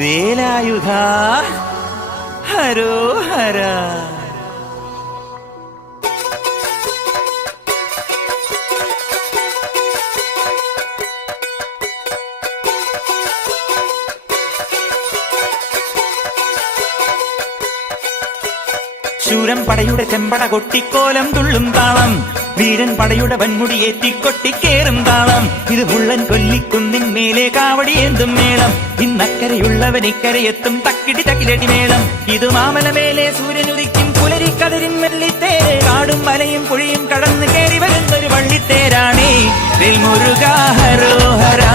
വേലായുധ ഹരോഹര. ശൂരൻ പടയുടെ ചെമ്പട കൊട്ടിക്കോലം തുള്ളും താളം, വീരൻ പടയുടെ വൻമുടിയേറ്റിക്കൊട്ടിക്കേറും താളം. ഇത് മുള്ളൻ കൊല്ലിക്കുന്നിൻ മേലെ കാവടിയേന്തും മേളം, ഇന്നക്കരയുള്ളവൻ ഇക്കരയെത്തും തക്കിടി തക്കിലടി മേളം. ഇത് മാമലമേലെ സൂര്യനുദിക്കും പുലരിക്കതിരിൻ വെള്ളിത്തേര്, കാടും മലയും പുഴയും കടന്നു കയറി വരുന്നൊരു വള്ളിത്തേരാണേ. മുരുകാ ഹരോഹര.